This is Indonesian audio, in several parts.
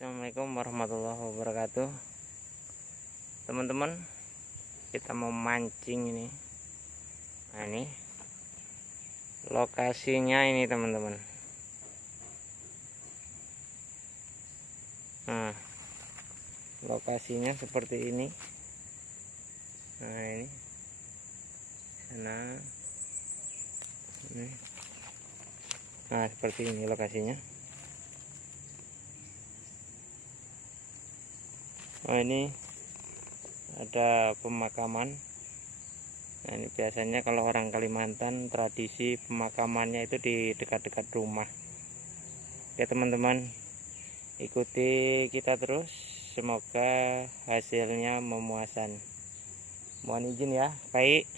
Assalamualaikum warahmatullahi wabarakatuh. Teman-teman, kita mau mancing ini. Nah, ini lokasinya ini teman-teman. Nah, lokasinya seperti ini. Nah, ini sana ini. Nah, seperti ini lokasinya. Nah, ini ada pemakaman. Nah, ini biasanya kalau orang Kalimantan tradisi pemakamannya itu di dekat-dekat rumah. Oke teman-teman, ikuti kita terus, semoga hasilnya memuaskan. Mohon izin ya, baik.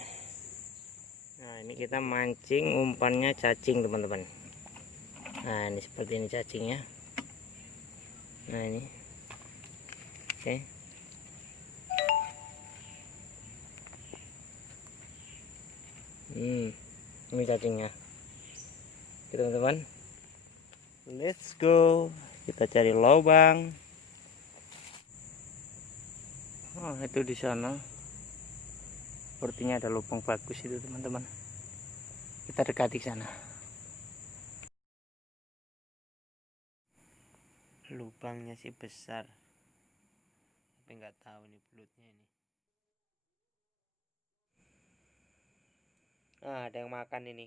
Nah, ini kita mancing, umpannya cacing teman-teman. Nah, ini seperti ini cacingnya. Nah, ini oke. Ini cacingnya. Oke teman-teman, let's go. Kita cari lubang. Oh, itu di sana. Sepertinya ada lubang bagus itu teman-teman. Kita dekati ke sana. Lubangnya sih besar, tapi nggak tahu nih belutnya ini. Ah, ada yang makan ini.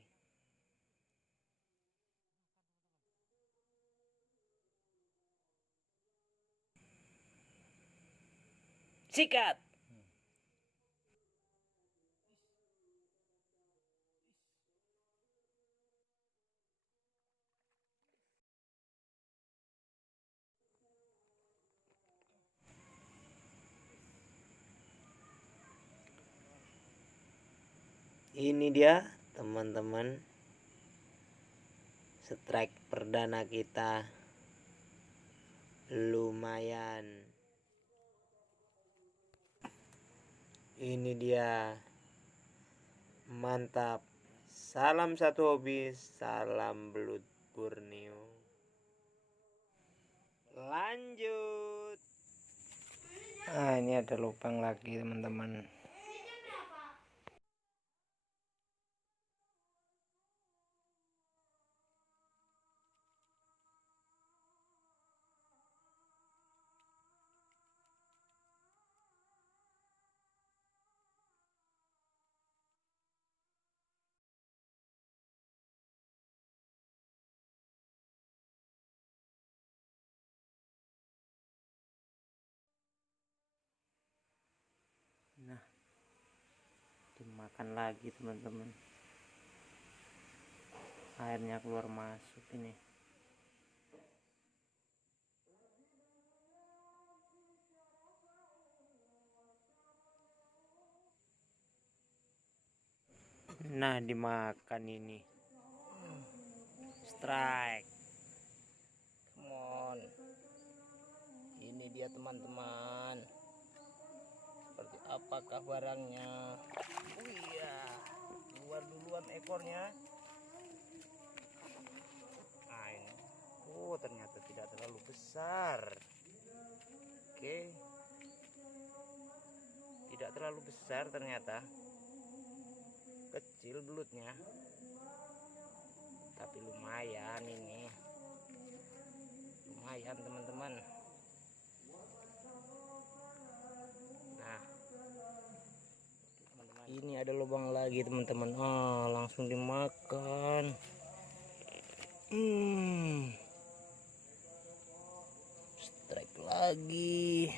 Sikat. Ini dia teman-teman, strike perdana kita. Lumayan. Ini dia. Mantap. Salam satu hobi, salam belut Borneo. Lanjut. Ah, ini ada lubang lagi teman-teman. Nah, dimakan lagi teman-teman. Airnya keluar masuk ini. Nah, dimakan ini. Strike. Come on. Ini dia teman-teman. Seperti apakah barangnya? Oh iya, keluar duluan ekornya. Nah, ini. Oh, ternyata tidak terlalu besar. Oke. Tidak terlalu besar ternyata. Kecil belutnya. Tapi lumayan ini. Lumayan teman-teman. Nah, ini ada lubang lagi teman-teman. Ah, langsung dimakan. Strike lagi.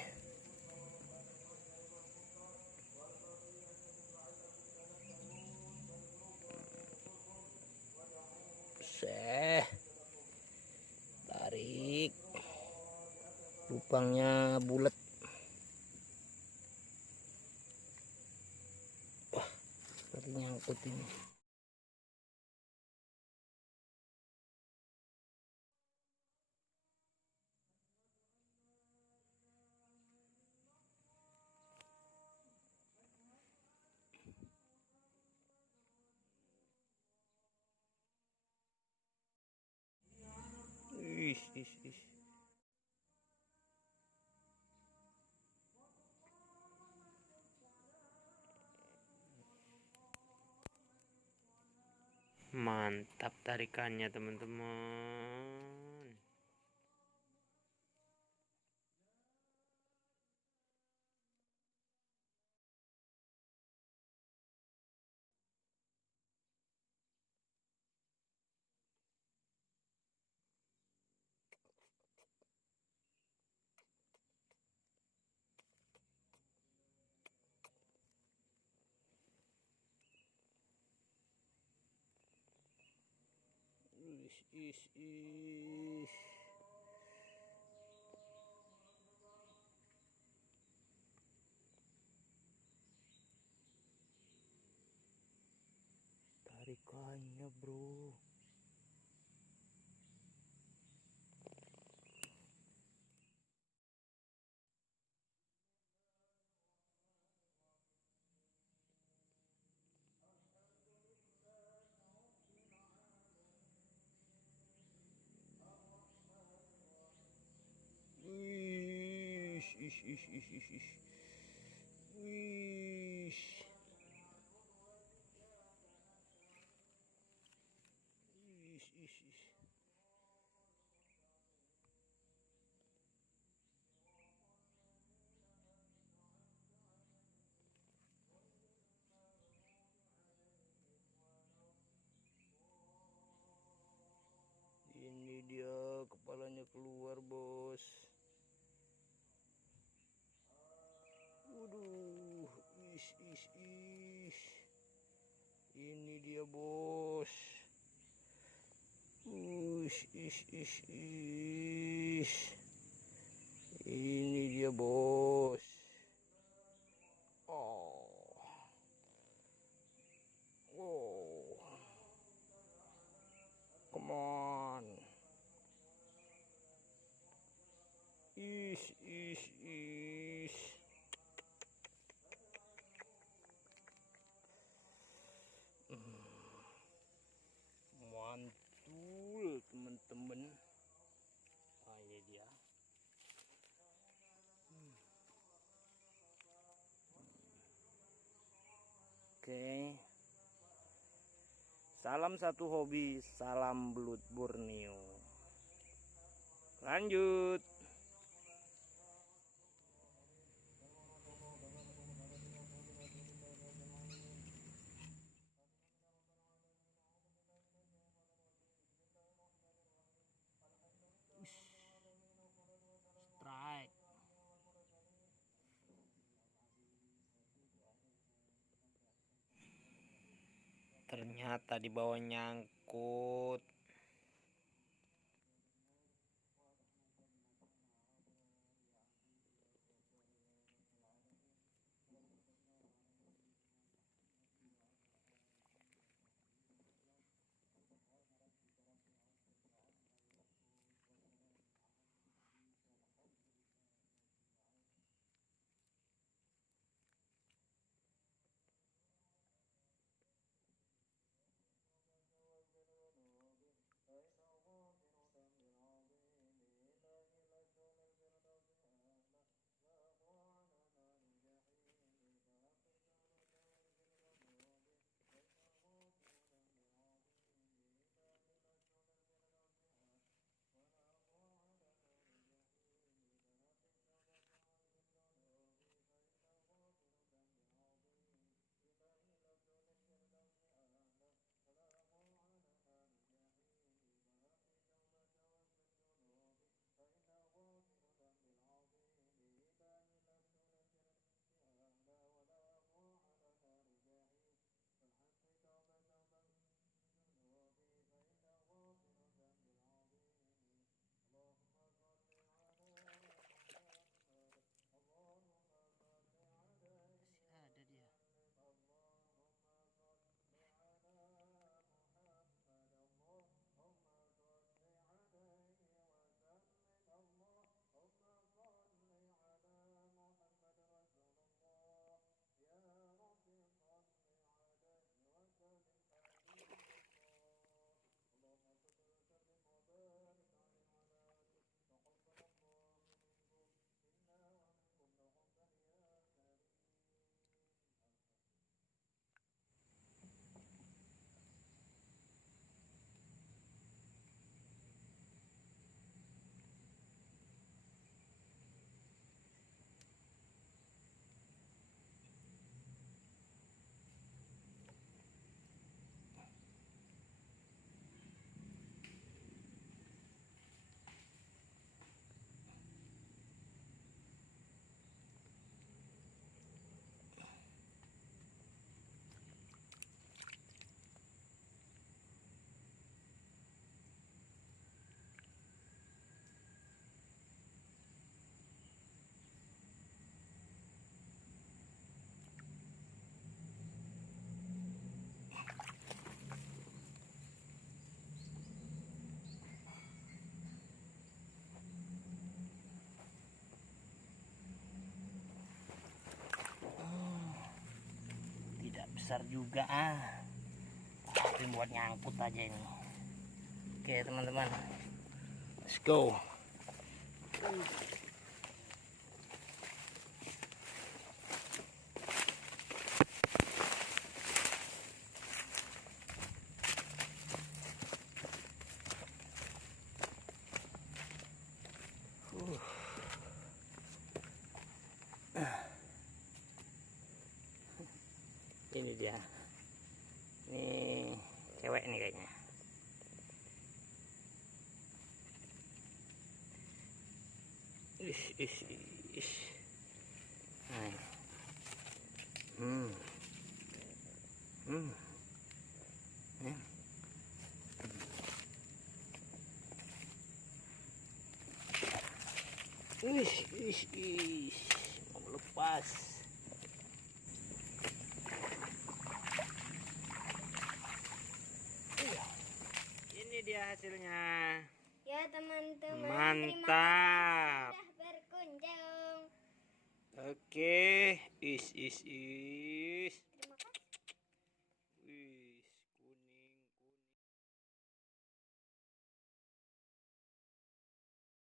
Tarik. Lubangnya bulat. Wah, seperti nyangkut ini. Ish. Mantap tarikannya teman-teman. Ish. Tarikannya bro. Ish. Ini dia kepalanya keluar bos. Waduh, ish. Ini dia bos. Ish. Ini dia bos. Oh. Come on. Ish. Mantul teman-teman. Oh ini dia. Oke. Salam satu hobi, salam belut Borneo. Lanjut. Strike. Ternyata di bawah nyangkut. besar juga tapi buat nyangkut aja ini. Oke teman-teman, let's go. Ini dia, ini cewek nih kayaknya. Ish. Nah. Ya. Ish. Mau lepas. Ini dia hasilnya. Ya teman-teman, Mantap. terima kasih sudah berkunjung. Oke, is.